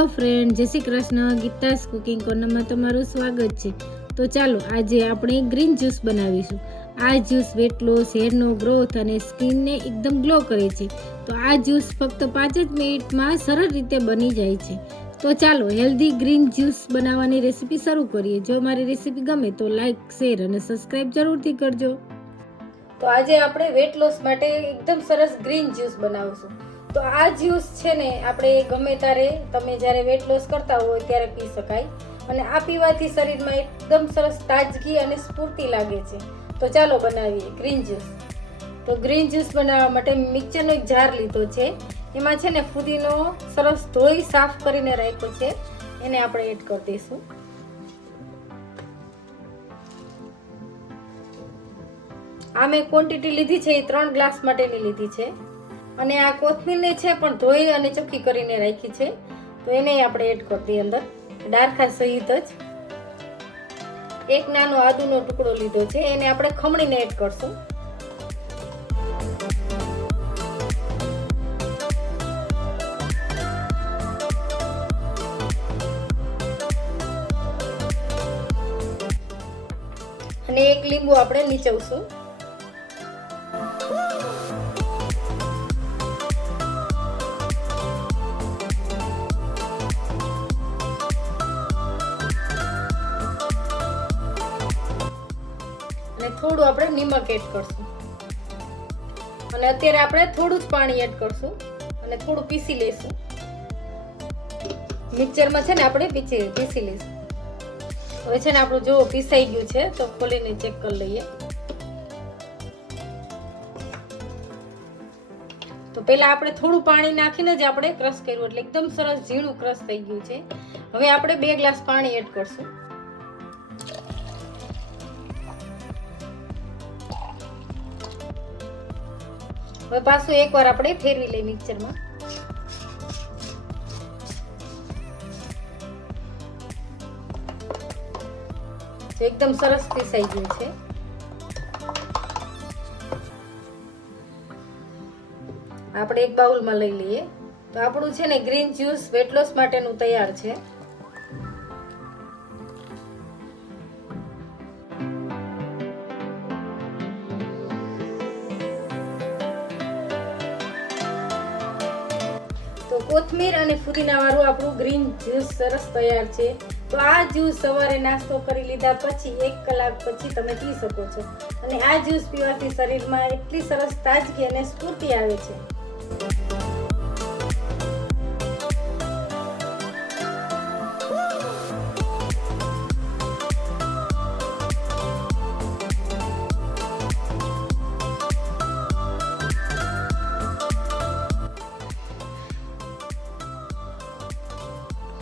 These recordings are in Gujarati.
હેલો ફ્રેન્ડ, જય શ્રી કૃષ્ણ. ગીતાસ કુકિંગ કોર્નરમાં તમારું સ્વાગત છે. તો ચાલો આજે આપણે ગ્રીન જ્યુસ બનાવીશું. આ જ્યુસ વેટ લોસ, હેરનો ગ્રોથ અને સ્કિનને એકદમ ગ્લો કરે છે. તો આ જ્યુસ ફક્ત 5 જ મિનિટમાં સરળ રીતે બની જાય છે. તો ચાલો હેલ્ધી ગ્રીન જ્યુસ બનાવવાની રેસીપી શરૂ કરીએ. જો મારી રેસીપી ગમે તો લાઈક, શેર અને સબસ્ક્રાઈબ જરૂરથી કરજો. તો આજે આપણે વેટ લોસ માટે એકદમ સરસ ગ્રીન જ્યુસ બનાવશું. તો આ જ્યુસ છે ને આપણે ગમે ત્યારે તમે જ્યારે વેટ લોસ કરતા હોય ત્યારે પી શકાય અને આ પીવાથી શરીરમાં એકદમ સરસ તાજગી અને સ્ફૂર્તિ લાગે છે. તો ચાલો બનાવીએ ગ્રીન જ્યુસ. તો ગ્રીન જ્યુસ બનાવવા માટે મિક્સરનો એક જાર લીધો છે. એમાં છે ને ફુદીનો સરસ ધોઈ સાફ કરીને રાખ્યો છે, એને આપણે એડ કરી દઈશું. આ મેં ક્વોન્ટિટી લીધી છે એ 3 ગ્લાસ માટેની લીધી છે. અને આ કોથમીરને છે પણ ધોઈ અને ચોખ્ખી કરીને રાખી છે, તો એને આપણે એડ કરી દઈએ અંદર ડારખા સહિત જ. એક નાનો આદુનો ટુકડો લીધો છે, એને આપણે ખમણીને એડ કરશું. અને એક લીંબુ આપણે નીચવશું. અને થોડું આપણે નિમક એડ કરશું. અને અત્યારે આપણે થોડું જ પાણી એડ કરશું અને થોડું પીસી લઈશું. મિક્સરમાં છે ને આપણે પીસી લઈશું. હવે છે ને આપણું જો પીસાઈ ગયું છે તો ખોલીને ચેક કરી લઈએ. તો પહેલા આપણે થોડું પાણી નાખીને જ આપણે ક્રશ કર્યું એટલે એકદમ સરસ ઝીણું ક્રશ થઈ ગયું છે. હવે આપણે 2 ગ્લાસ પાણી એડ કરશું. હવે પાછું એકવાર આપણે ફેરવી લઈએ મિક્સરમાં. તો એકદમ સરસ પીસાઈ ગયું છે. આપણે એક બાઉલમાં લઈ લઈએ. તો આપણું છે ને ગ્રીન જ્યુસ વેટ લોસ માટેનું તૈયાર છે. તો કોથમીર અને ફુદીના વાળું આપણું ગ્રીન જ્યુસ સરસ તૈયાર છે. તો આ જ્યુસ સવારે નાસ્તો કરી લીધા પછી 1 કલાક પછી તમે પી શકો છો. અને આ જ્યુસ પીવાથી શરીરમાં એટલી સરસ તાજગી અને સ્ફૂર્તિ આવે છે.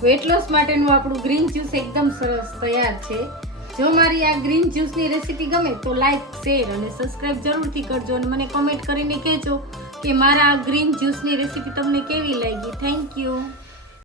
વેટ લોસ માટેનું આપણું ગ્રીન જ્યુસ એકદમ સરસ તૈયાર છે. જો મારી આ ગ્રીન જ્યુસની રેસીપી ગમે તો લાઈક, શેર અને સબસ્ક્રાઈબ જરૂરથી કરજો અને મને કોમેન્ટ કરીને કહેજો કે મારા આ ગ્રીન જ્યુસની રેસીપી તમને કેવી લાગી. Thank you.